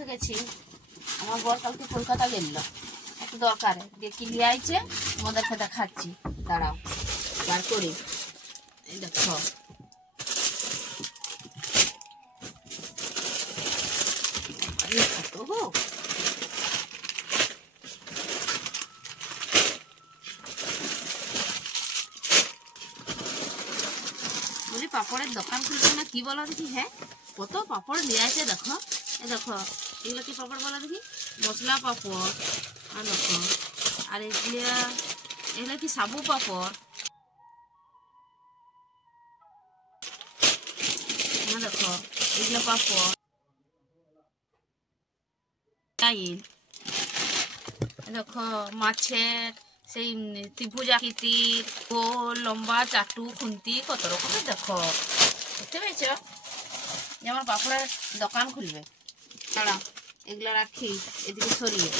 উঠে গেছি। আমার বর কালকে কলকাতা গেল একটু দরকারে, দিয়ে কি নিয়ে আইছে মদের খেতে খাচ্ছি। দাঁড়াও বার করি, এই দেখো কত হোক বলি পাপড়ের দোকান খুলছে না কি বলো দেখি। হ্যাঁ কত পাপড় নিয়ে আছে দেখো, এ দেখো এগুলো কি পাপড় বলো দেখি, মশলা পাপড়। আর দেখো আর এগুলো কি সাবু পাপড়। হ্যাঁ দেখো এগুলো পাপড় দেখো মাছের সেই ত্রিভুজ আকৃতির গোল লম্বা চাটু খুন্তি কত রকমের দেখো, বুঝতে পেরেছ? যেমন পাপড়ের দোকান খুলবে। দাঁড়া এগুলো রাখি এদিকে সরিয়ে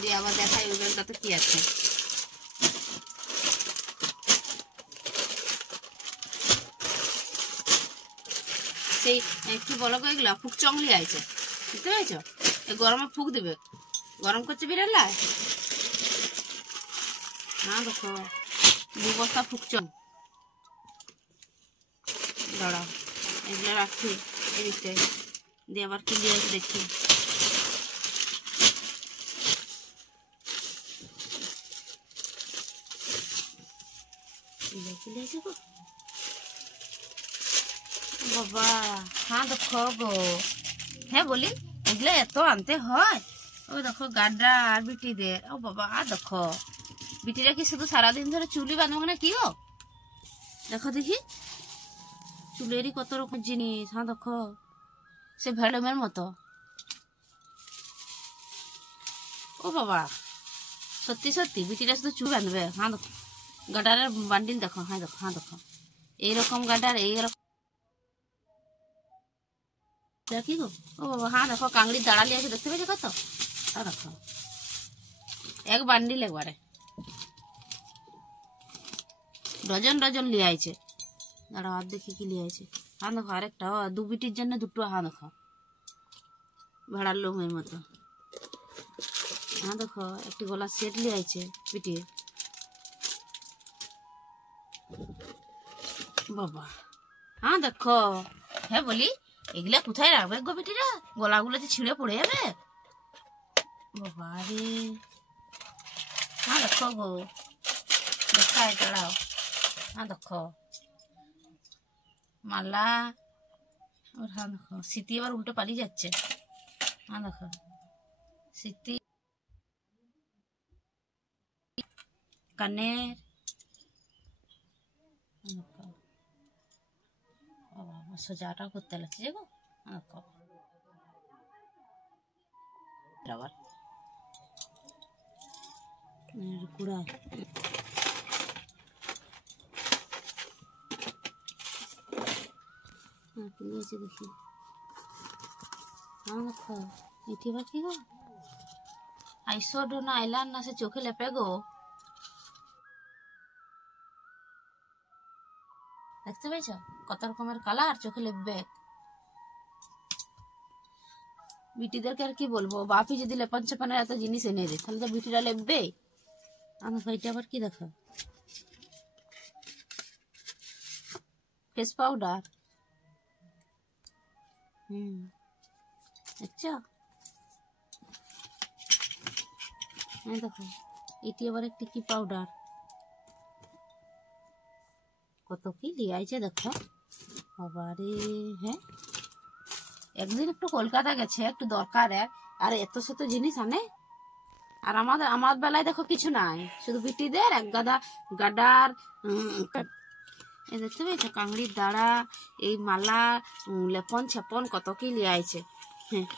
দিয়ে আবার দেখাই ওই ব্যাগটাতে কি আছে। সেই কি বলো গো এগুলা ফুক চংলি আছে, বুঝতে পেরেছ? এই গরমে ফুক দিবে, গরম করছে বিড়ালায়। হ্যাঁ দেখো 2 বস্তা ফুকচং। দাঁড়াও এগুলো রাখি এদিকটায় দিয়ে আবার কি দিয়ে দেখি। বাবা হ্যাঁ দেখো গো, হ্যাঁ বলি এগুলো এত আনতে হয়। ওই দেখো গাড্রা আর বিটিদের। ও বাবা দেখো বিটিরা কি শুধু সারাদিন ধরে চুলি বাঁধবো না কি গো? দেখো দেখি চুলেরই কত রকম জিনিস। হ্যাঁ দেখো সে ভ্যাডমের মতো। ও বাবা সত্যি সত্যি বিটিরা শুধু চুল বাঁধবে। হ্যাঁ দেখো গাডারের বান্ডিল দেখো। হ্যাঁ দেখো হ্যাঁ দেখো এইরকম গাডার এইরকম কি গো। ও বাবা হ্যাঁ দেখো কাংড়ির দাঁড়ালি আছে দেখতে পেয়েছো কত। হ্যাঁ দেখো এক বান্ডিল একবারে ডজন ডজন লিয়ে আইছে। দাঁড়াও আর দেখি কি লিয়ে আইছে। হ্যাঁ দেখো আরেকটা 2 বিটির জন্য 2টো। হ্যাঁ দেখো ভাড়ার লোমের মতো। হ্যাঁ দেখো একটি গলার সেট লিয়ে আইছে বিটির। বাবা হ্যাঁ দেখো হ্যাঁ বলি এগুলা কোথায় রাখবে গো বিটিরা? গলাগুলো যে ছিঁড়ে পড়ে যাবে। বাবা রে হ্যাঁ দেখো গো দেখায় দাঁড়াও। হ্যাঁ দেখো মালা। হ্যাঁ দেখো স্মৃতি এবার উল্টো পালিয়ে যাচ্ছে। হ্যাঁ দেখো স্মৃতি কানের। সোজাটা করতে লাগছে যে গো। আবার কুড়া দেখি। হ্যাঁ দেখো এটি আবার কি গো? আইসোডো না আইলান না সে চোখে লেপে গো। দেখতে পেয়েছ কত রকমের কালার চোখে লেপবে। বিটিদেরকে আর কি বলবো, বাপি যদি লেপন চেপানের এত জিনিস এনে দেয় তাহলে তো বিটিরা লেপবে। আমার এটা আবার কি দেখো ফেস পাউডার। আচ্ছা হ্যাঁ দেখো এটি আবার একটি কি পাউডার। কত কি দিয়ে আইছে দেখো বাবারে। হ্যাঁ একদিন একটু কলকাতা গেছে একটু দরকার আর এত শত জিনিস আনে। আর আমার বেলায় দেখো কিছু নাই, শুধু বিটিদের এক গাদা গাডার। এই দেখতে পেয়েছো কাংড়ির দাঁড়া এই মালা লেপন ছেপন কত কি লিয়ে আইছে। হ্যাঁ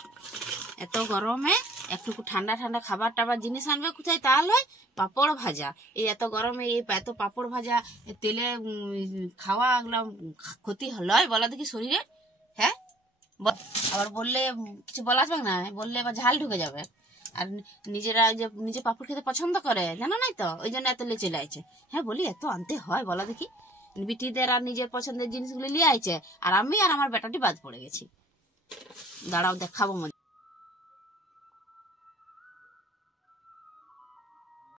এত গরমে একটু ঠান্ডা ঠান্ডা খাবার টাবার জিনিস আনবে কোথায়? তাহলে পাপড় ভাজা। এই এত গরমে এই এত পাপড় ভাজা তেলে খাওয়া এগুলো ক্ষতি লয় বলা দেখি শরীরে? হ্যাঁ আবার বললে কিছু বলা আসবে না, বললে এবার ঝাল ঢুকে যাবে। আর নিজেরা যে নিজে পাপড় খেতে পছন্দ করে জানো নাই তো, ওই জন্য এত চলে আইছে। হ্যাঁ বলি এত আনতে হয় বলা দেখি। বিটিদের আর নিজের পছন্দের জিনিসগুলো নিয়ে আইছে আর আমি আর আমার বেটাটি বাদ পড়ে গেছি। দাঁড়াও দেখাবো মজা।